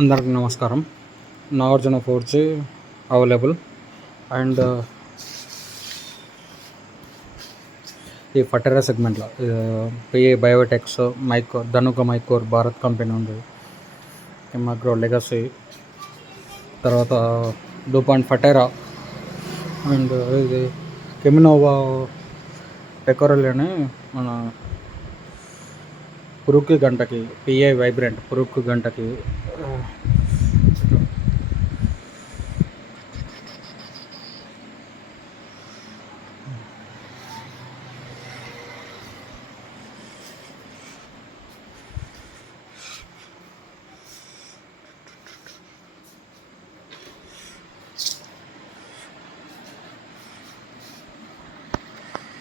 అందరికి నమస్కారం. Nagarjuna 4G available and ఈ ఫర్టిలైజర్ సెగ్మెంట్లో పిఏ బయోటెక్స్ ధనుక మైకోర్ భారత్ కంపెనీ ఉంది, హిమాగ్రో లెగసీ, తర్వాత డూపాంట్ ఫటెరా అండ్ ఇది కెమినోవా పెకోరల్ అని మన పురుగుకి గంటకి పిఏ వైబ్రెంట్ పురుగుకి గంటకి